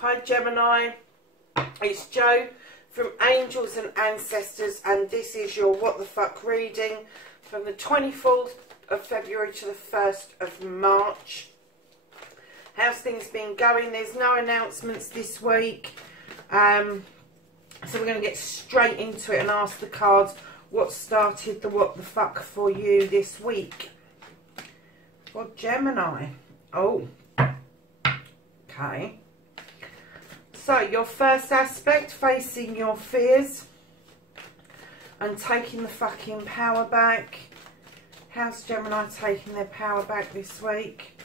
Hi Gemini, it's Jo from Angels and Ancestors, and this is your What the Fuck reading from the 24th of February to the 1st of March. How's things been going? There's no announcements this week, so we're going to get straight into it and ask the cards what started the what the fuck for you this week. For Gemini. Oh, okay. So, your first aspect, facing your fears and taking the fucking power back. How's Gemini taking their power back this week?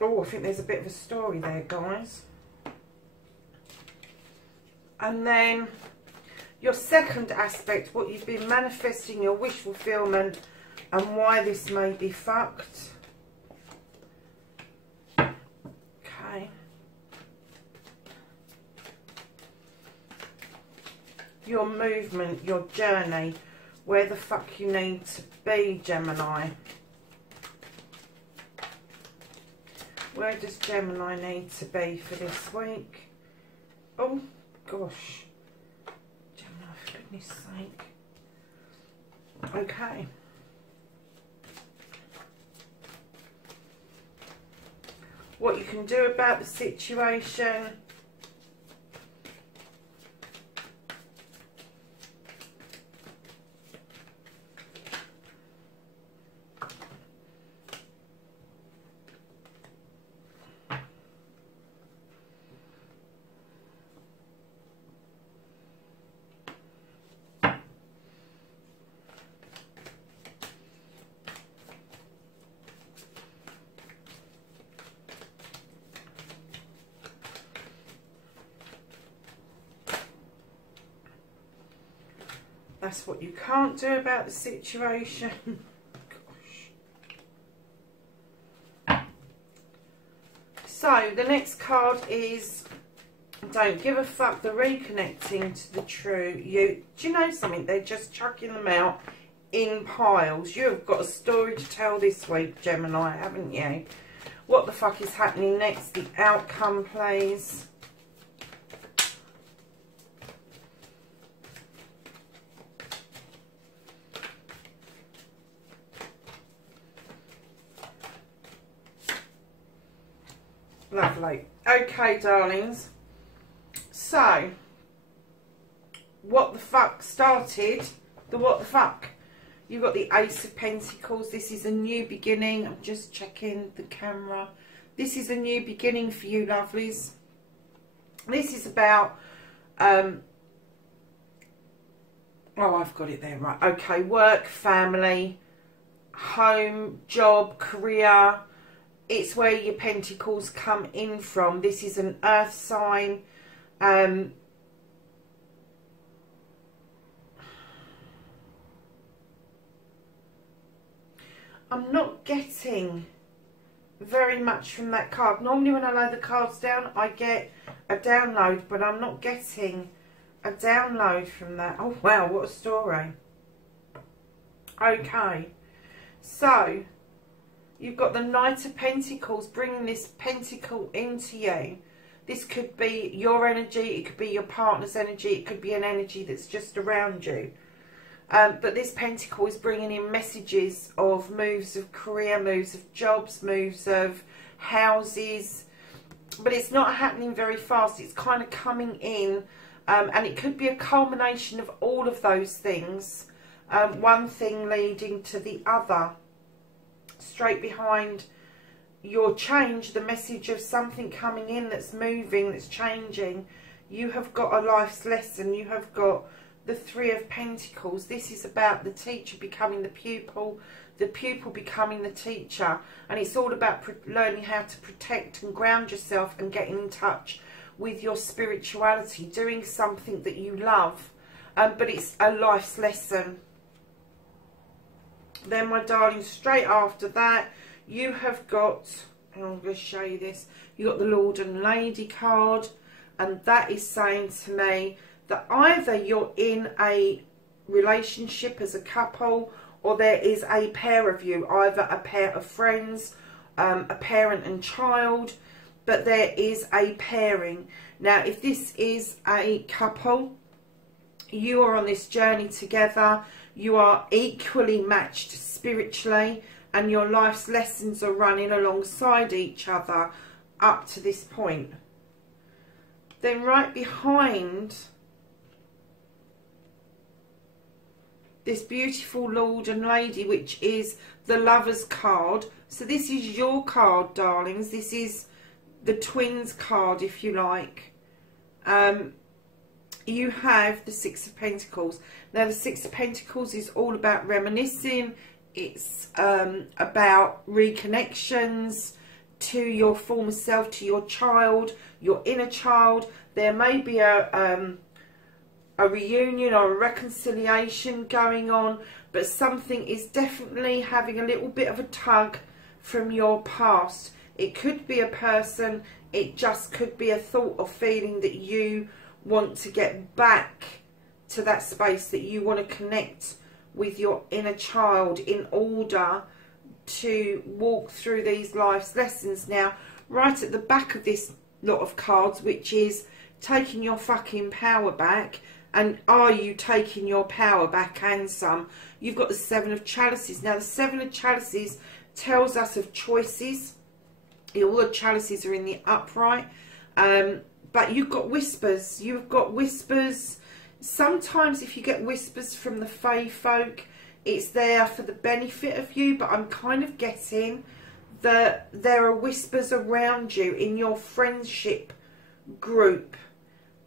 Oh, I think there's a bit of a story there, guys. And then your second aspect, what you've been manifesting, your wish fulfillment, and why this may be fucked. Okay. Your movement, your journey, where the fuck you need to be, Gemini. Where does Gemini need to be for this week? Oh, gosh. Gemini, for goodness sake. Okay. What you can do about the situation. That's what you can't do about the situation. Gosh. So, the next card is don't give a fuck, the reconnecting to the true you. Do you know something? They're just chucking them out in piles. You have got a story to tell this week, Gemini, haven't you? What the fuck is happening next? The outcome, please. Lovely. Okay, darlings. So, what the fuck started the what the fuck? You've got the Ace of Pentacles. This is a new beginning. I'm just checking the camera. This is a new beginning for you, lovelies. This is about, oh, I've got it there, right. Okay, work, family, home, job, career. It's where your pentacles come in from. This is an earth sign. I'm not getting very much from that card. Normally when I lay the cards down, I get a download, but I'm not getting a download from that. Oh, wow, what a story. Okay, so you've got the Knight of Pentacles bringing this pentacle into you. This could be your energy, it could be your partner's energy, it could be an energy that's just around you. But this pentacle is bringing in messages of moves of career, moves of jobs, moves of houses. But it's not happening very fast. It's kind of coming in. And it could be a culmination of all of those things. One thing leading to the other. Straight behind your change, the message of something coming in that's moving, that's changing. You have got a life's lesson. You have got the Three of Pentacles. This is about the teacher becoming the pupil becoming the teacher. And it's all about learning how to protect and ground yourself and getting in touch with your spirituality, doing something that you love. But it's a life's lesson. Then, my darling, straight after that, you have got, and I'm going to show you this, you've got the Lord and Lady card, and that is saying to me that either you're in a relationship as a couple, or there is a pair of you, either a pair of friends, a parent and child, but there is a pairing. Now, if this is a couple, you are on this journey together, you are equally matched spiritually, and your life's lessons are running alongside each other up to this point. Then right behind this beautiful Lord and Lady, which is the Lover's card. So this is your card, darlings. This is the twins card, if you like. You have the Six of Pentacles. Now, the Six of Pentacles is all about reminiscing. It's about reconnections to your former self, to your child, your inner child. There may be a reunion or a reconciliation going on, but something is definitely having a little bit of a tug from your past. It could be a person, it just could be a thought or feeling that you want to get back to that space, that you want to connect with your inner child in order to walk through these life's lessons. Now, right at the back of this lot of cards, which is taking your fucking power back, and are you taking your power back and some, you've got the Seven of Chalices. Now, the Seven of Chalices tells us of choices. All the chalices are in the upright, but you've got whispers. You've got whispers. Sometimes if you get whispers from the Fae folk, it's there for the benefit of you, but I'm kind of getting that there are whispers around you in your friendship group,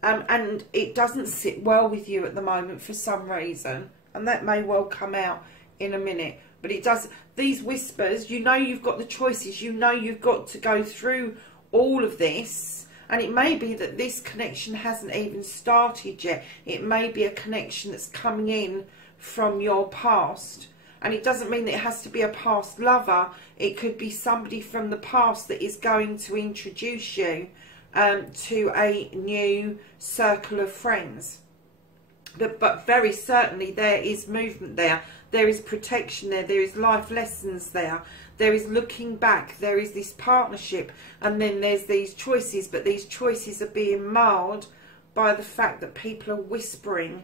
and it doesn't sit well with you at the moment for some reason, and that may well come out in a minute. But it does, these whispers, you know you've got the choices, you know you've got to go through all of this, and it may be that this connection hasn't even started yet. It may be a connection that's coming in from your past, and it doesn't mean that it has to be a past lover. It could be somebody from the past that is going to introduce you to a new circle of friends. But very certainly there is movement there. There is protection there. There is life lessons there. There is looking back. There is this partnership. And then there's these choices. But these choices are being marred by the fact that people are whispering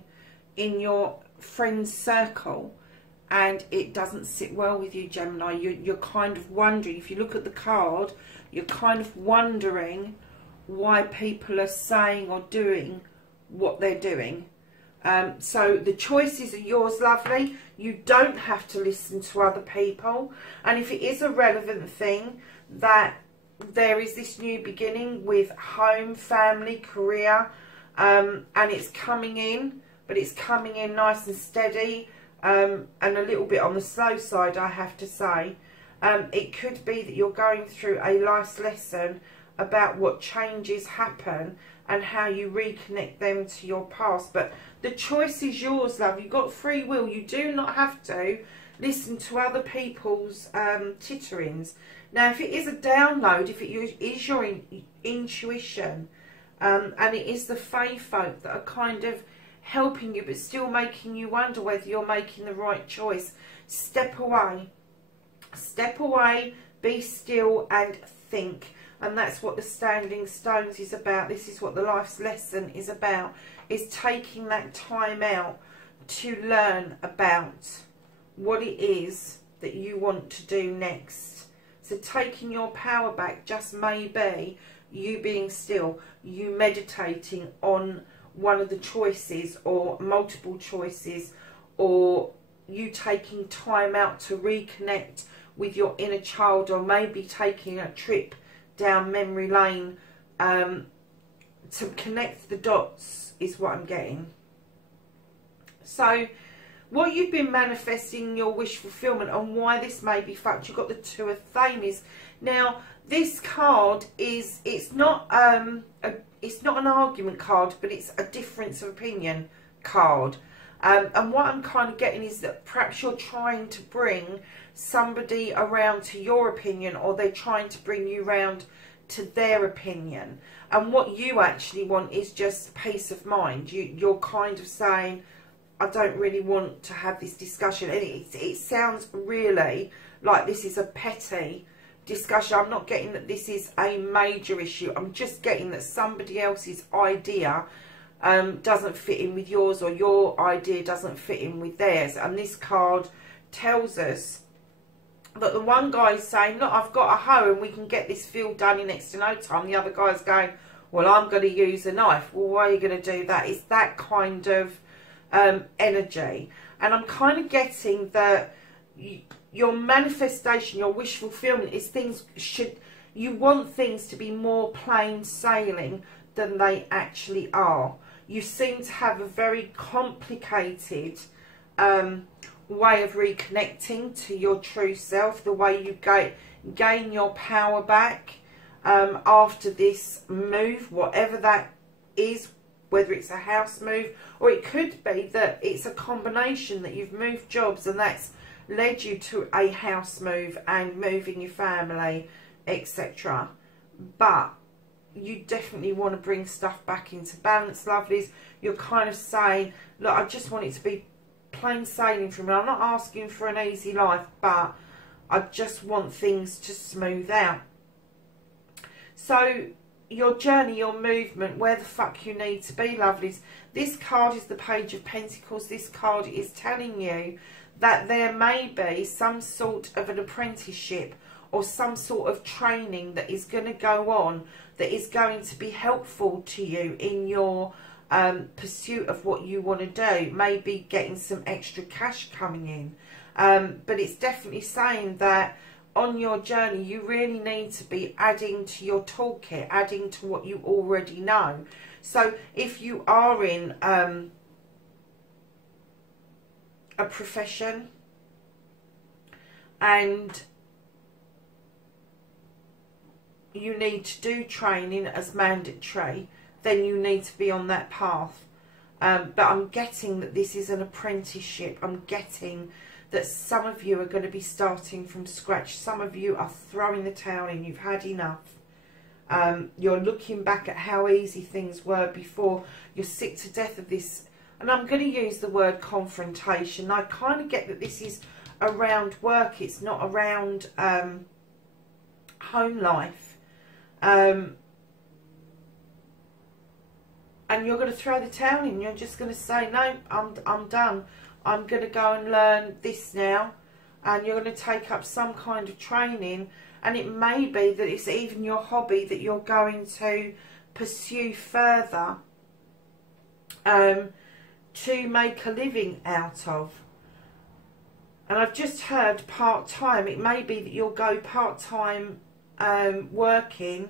in your friend's circle. And it doesn't sit well with you, Gemini. You're kind of wondering. If you look at the card, you're kind of wondering why people are saying or doing what they're doing. So the choices are yours, lovely. You don't have to listen to other people. And if it is a relevant thing that there is this new beginning with home, family, career, and it's coming in, but it's coming in nice and steady, and a little bit on the slow side, I have to say. It could be that you're going through a life lesson about what changes happen and how you reconnect them to your past. But the choice is yours, love. You've got free will. You do not have to listen to other people's titterings. Now, if it is a download, if it is your intuition, and it is the Fae folk that are kind of helping you but still making you wonder whether you're making the right choice, step away. Step away, be still and think. And that's what the Standing Stones is about. This is what the life's lesson is about, is taking that time out to learn about what it is that you want to do next. So taking your power back just may be you being still, you meditating on one of the choices or multiple choices, or you taking time out to reconnect with your inner child, or maybe taking a trip down memory lane to connect the dots is what I'm getting. So what you've been manifesting in your wish fulfillment, and why this may be fucked, you've got the Two of Thames. Now this card is, it's not an argument card, but it's a difference of opinion card. And what I'm kind of getting is that perhaps you're trying to bring somebody around to your opinion, or they're trying to bring you round to their opinion. And what you actually want is just peace of mind. You're kind of saying, I don't really want to have this discussion. And it sounds really like this is a petty discussion. I'm not getting that this is a major issue. I'm just getting that somebody else's idea doesn't fit in with yours, or your idea doesn't fit in with theirs. And this card tells us that the one guy is saying, look, I've got a hoe and we can get this field done in next to no time. The other guy's going, well, I'm going to use a knife. Well, why are you going to do that? It's that kind of energy. And I'm kind of getting that your manifestation, your wish fulfillment is you want things to be more plain sailing than they actually are. You seem to have a very complicated way of reconnecting to your true self, the way you gain your power back after this move, whatever that is, whether it's a house move, or it could be that it's a combination, that you've moved jobs and that's led you to a house move and moving your family, etc. But you definitely want to bring stuff back into balance, lovelies. You're kind of saying, look, I just want it to be plain sailing for me. I'm not asking for an easy life, but I just want things to smooth out. So your journey, your movement, where the fuck you need to be, lovelies. This card is the Page of Pentacles. This card is telling you that there may be some sort of an apprenticeship or some sort of training that is going to go on, that is going to be helpful to you in your pursuit of what you want to do. Maybe getting some extra cash coming in. But it's definitely saying that on your journey, you really need to be adding to your toolkit, adding to what you already know. So if you are in a profession and you need to do training as mandatory, then you need to be on that path. But I'm getting that this is an apprenticeship. I'm getting that some of you are going to be starting from scratch. Some of you are throwing the towel in. You've had enough. You're looking back at how easy things were before. You're sick to death of this. And I'm going to use the word confrontation. I kind of get that this is around work. It's not around home life. And you're going to throw the towel in. You're just going to say, no, I'm done. I'm going to go and learn this now. And you're going to take up some kind of training. And it may be that it's even your hobby that you're going to pursue further to make a living out of. And I've just heard part-time. It may be that you'll go part-time working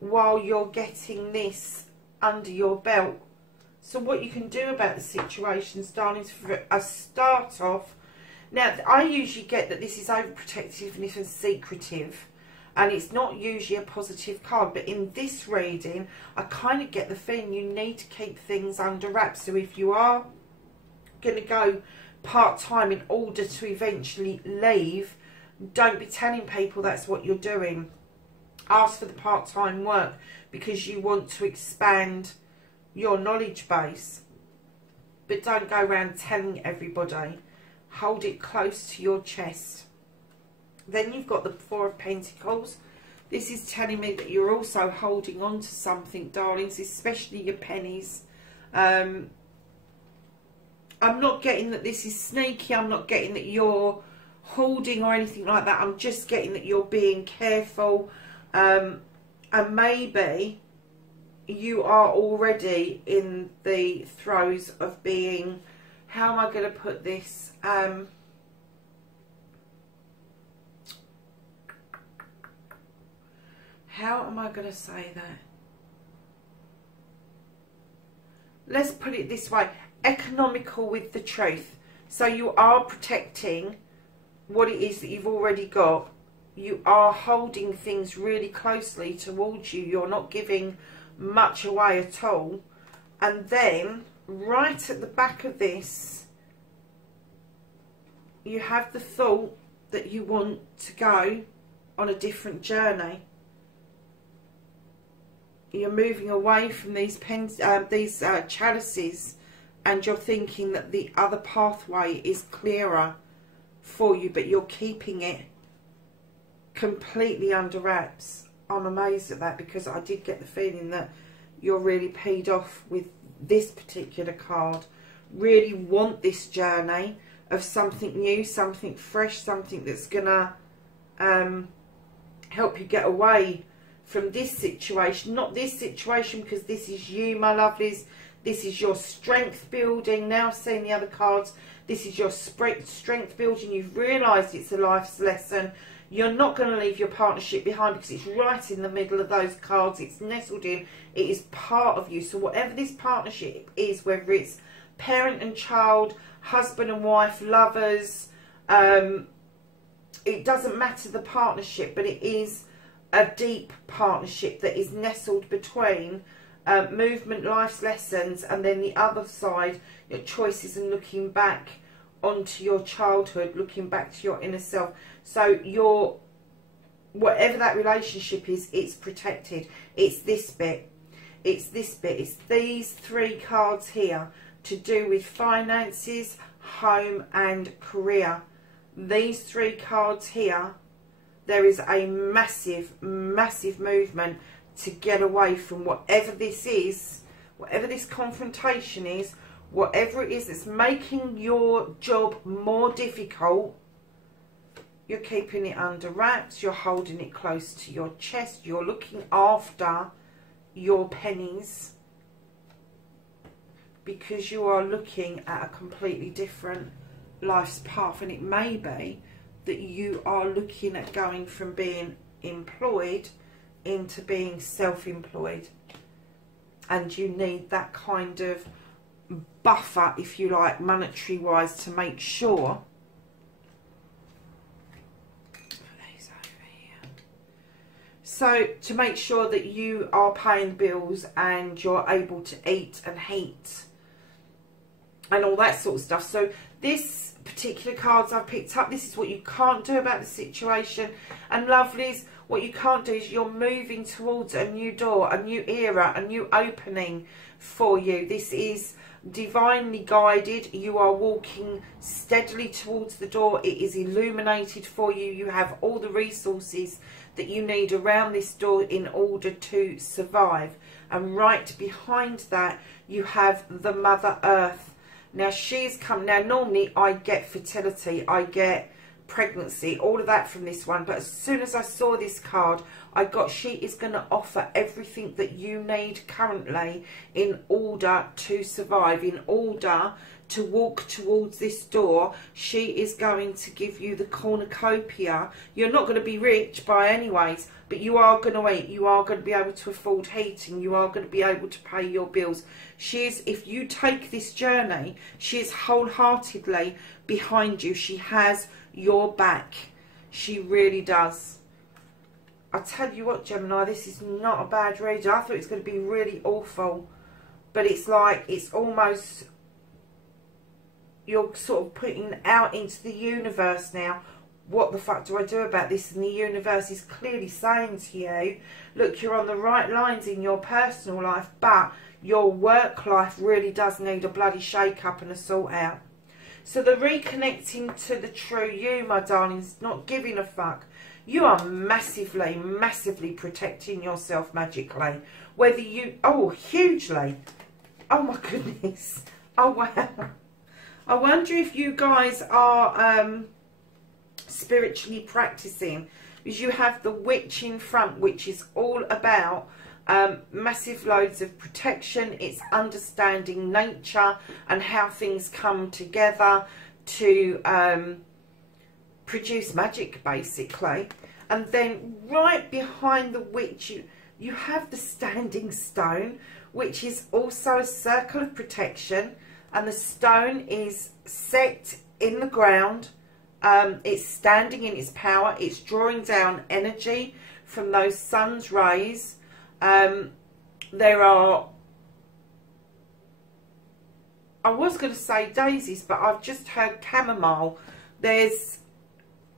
while you're getting this under your belt. So what you can do about the situations, darling, is for a start off. Now, I usually get that this is overprotective and secretive, and it's not usually a positive card, but in this reading, I kind of get the feeling you need to keep things under wraps. So if you are going to go part-time in order to eventually leave, don't be telling people that's what you're doing. Ask for the part-time work because you want to expand your knowledge base, but don't go around telling everybody. Hold it close to your chest. Then you've got the Four of Pentacles. This is telling me that you're also holding on to something, darlings, especially your pennies. I'm not getting that this is sneaky. I'm not getting that you're hoarding or anything like that. I'm just getting that you're being careful. And maybe you are already in the throes of being, how am I going to put this? How am I going to say that? Let's put it this way. Economical with the truth. So you are protecting what it is that you've already got. You are holding things really closely towards you. You're not giving much away at all. And then right at the back of this, you have the thought that you want to go on a different journey. You're moving away from these chalices and you're thinking that the other pathway is clearer for you, but you're keeping it completely under wraps. I'm amazed at that, because I did get the feeling that you're really peed off with this particular card. Really want this journey of something new, something fresh, something that's gonna help you get away from this situation. Not this situation, because this is you, my lovelies. This is your strength building. Now seeing the other cards, this is your strength building. You've realised it's a life's lesson. You're not going to leave your partnership behind, because it's right in the middle of those cards. It's nestled in. It is part of you. So whatever this partnership is, whether it's parent and child, husband and wife, lovers, it doesn't matter the partnership, but it is a deep partnership that is nestled between movement, life's lessons, and then the other side, your choices and looking back onto your childhood, looking back to your inner self. So your, whatever that relationship is, it's protected. It's this bit. It's this bit. It's these three cards here to do with finances, home and career. These three cards here, there is a massive, massive movement to get away from whatever this is, whatever this confrontation is, whatever it is that's making your job more difficult. You're keeping it under wraps, you're holding it close to your chest, you're looking after your pennies, because you are looking at a completely different life's path. And it may be that you are looking at going from being employed into being self-employed, and you need that kind of buffer, if you like, monetary wise, to make sure. Put these over here. So to make sure that you are paying bills and you're able to eat and heat and all that sort of stuff. So this particular cards I've picked up, this is what you can't do about the situation. And lovelies, what you can't do is you're moving towards a new door, a new era, a new opening for you. This is divinely guided. You are walking steadily towards the door. It is illuminated for you. You have all the resources that you need around this door in order to survive. And right behind that, you have the Mother Earth. Now she's come. Now normally I get fertility, I get pregnancy, all of that from this one, but as soon as I saw this card, I got she is going to offer everything that you need currently in order to survive, in order to walk towards this door. She is going to give you the cornucopia. You're not going to be rich by any ways, but you are going to eat, you are going to be able to afford heating, you are going to be able to pay your bills. She is, if you take this journey, she is wholeheartedly behind you. She has your back. She really does. I tell you what, Gemini, this is not a bad read. I thought it was going to be really awful, but it's like, it's almost, you're sort of putting out into the universe now, what the fuck do I do about this? And the universe is clearly saying to you, look, you're on the right lines in your personal life, but your work life really does need a bloody shake up and a sort out. So the reconnecting to the true you, my darlings, not giving a fuck. You are massively, massively protecting yourself magically. Whether you, oh, hugely. Oh my goodness. Oh wow. I wonder if you guys are spiritually practicing, because you have the witch in front, which is all about massive loads of protection. It's understanding nature and how things come together to produce magic, basically. And then right behind the witch, you have the standing stone, which is also a circle of protection, and the stone is set in the ground. It's standing in its power. It's drawing down energy from those sun's rays. There are, I was going to say daisies, but I've just heard chamomile.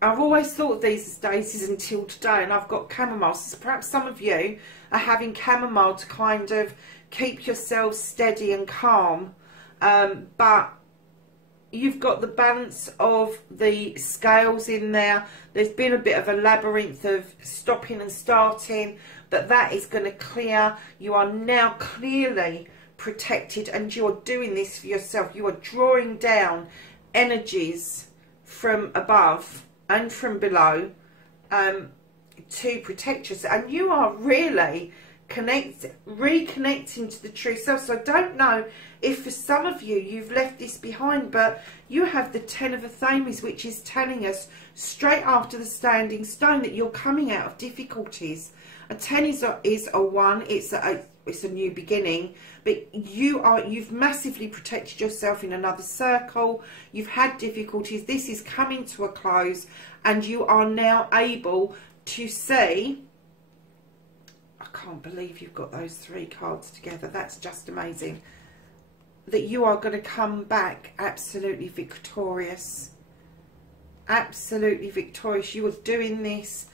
I've always thought of these as daisies until today, and I've got chamomile. So perhaps some of you are having chamomile to kind of keep yourself steady and calm but you've got the balance of the scales in there. There's been a bit of a labyrinth of stopping and starting, but that is going to clear. You are now clearly protected, and you're doing this for yourself. You are drawing down energies from above and from below to protect yourself, and you are really reconnecting to the true self. So I don't know if for some of you you've left this behind, but you have the 10 of Athames, which is telling us straight after the standing stone that you're coming out of difficulties. A 10 is a 1, it's a new beginning, but you've massively protected yourself in another circle. You've had difficulties. This is coming to a close, and you are now able to see. I can't believe you've got those 3 cards together. That's just amazing. That you are going to come back absolutely victorious. Absolutely victorious. You are doing this,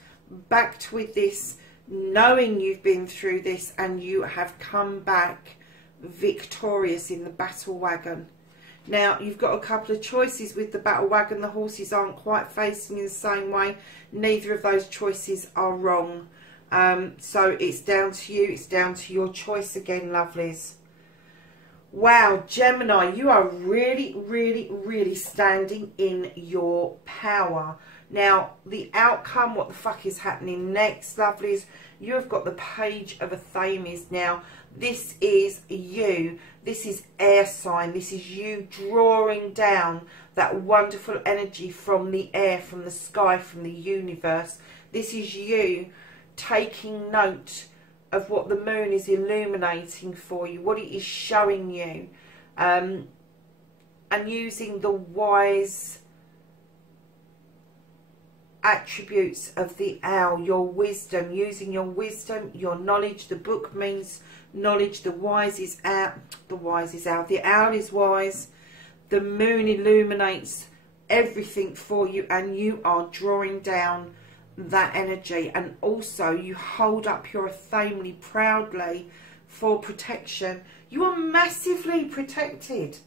backed with this, knowing you've been through this, and you have come back victorious in the battle wagon. Now, you've got a couple of choices with the battle wagon. The horses aren't quite facing in the same way. Neither of those choices are wrong. So it's down to you. It's down to your choice again, lovelies. Wow, Gemini, you are really, really, really standing in your power. Now, the outcome, what the fuck is happening next, lovelies? You have got the Page of Athames. Now, this is you. This is air sign. This is you drawing down that wonderful energy from the air, from the sky, from the universe. This is you taking note of what the moon is illuminating for you, what it is showing you, and using the wise attributes of the owl, your wisdom, using your wisdom, your knowledge. The book means knowledge. The wise is out. The wise is out. The owl is wise. The moon illuminates everything for you, and you are drawing down that energy. And also you hold up your family proudly for protection. You are massively protected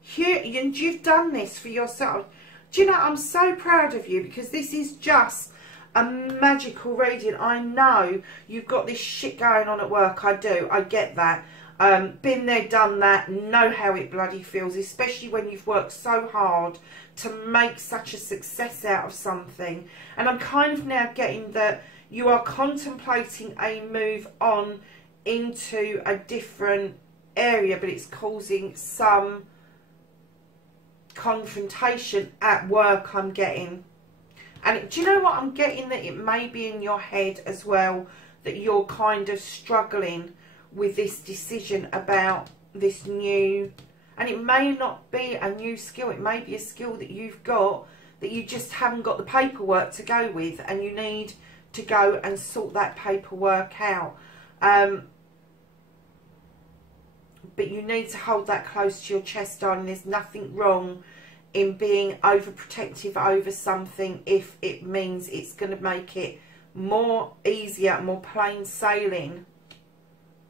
here, and you've done this for yourself. Do you know, I'm so proud of you, because this is just a magical reading. I know you've got this shit going on at work. I do. I get that. Been there, done that. Know how it bloody feels, especially when you've worked so hard to make such a success out of something. And I'm kind of now getting that you are contemplating a move on into a different area, but it's causing some confrontation at work, I'm getting. And do you know what I'm getting? That it may be in your head as well, that you're kind of struggling with this decision about this new, and it may not be a new skill, it may be a skill that you've got that you just haven't got the paperwork to go with, and you need to go and sort that paperwork out. But you need to hold that close to your chest, darling. There's nothing wrong in being overprotective over something if it means it's going to make it more easier, more plain sailing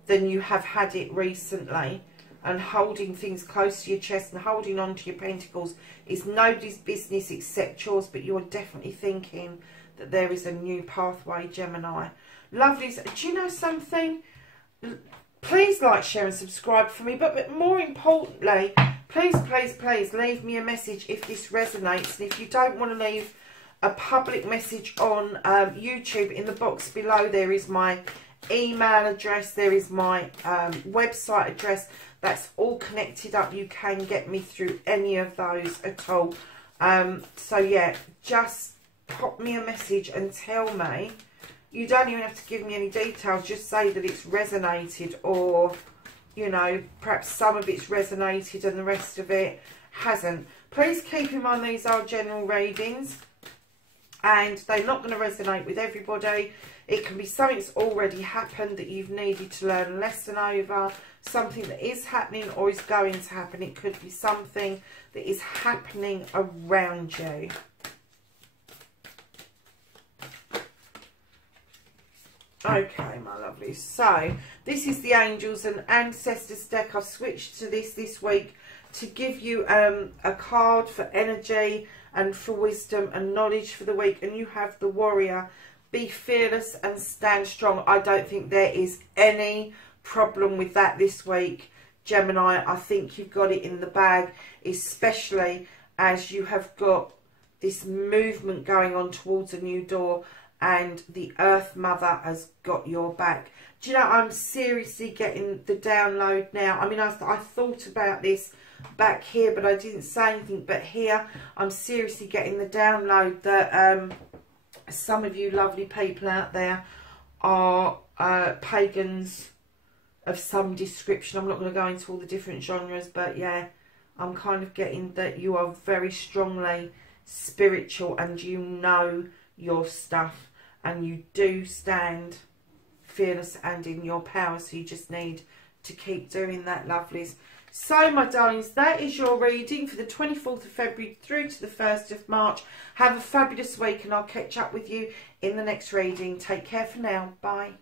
than you have had it recently. And holding things close to your chest and holding on to your pentacles is nobody's business except yours, but you're definitely thinking that there is a new pathway, Gemini. Lovelies, do you know something? Please like, share and subscribe for me, but more importantly, please, please, please leave me a message if this resonates. And if you don't want to leave a public message on YouTube, in the box below there is my email address, there is my website address. That's all connected up. You can get me through any of those at all. So yeah, just pop me a message and tell me. You don't even have to give me any details. Just say that it's resonated, or, you know, perhaps some of it's resonated and the rest of it hasn't. Please keep in mind these are general readings, and they're not going to resonate with everybody. It can be something that's already happened that you've needed to learn a lesson over, something that is happening or is going to happen. It could be something that is happening around you. Okay, my lovely. So, this is the Angels and Ancestors deck. I've switched to this week to give you a card for energy and for wisdom and knowledge for the week. And you have the Warrior. Be fearless and stand strong. I don't think there is any problem with that this week, Gemini. I think you've got it in the bag, especially as you have got this movement going on towards a new door, and the Earth Mother has got your back. Do you know, I'm seriously getting the download now. I mean, I thought about this back here, but I didn't say anything. But here, I'm seriously getting the download that some of you lovely people out there are pagans of some description. I'm not going to go into all the different genres, but yeah, I'm kind of getting that you are very strongly spiritual and you know your stuff, and you do stand fearless and in your power. So you just need to keep doing that, lovelies. So, my darlings, that is your reading for the 24th of February through to the 1st of March. Have a fabulous week, and I'll catch up with you in the next reading. Take care for now. Bye.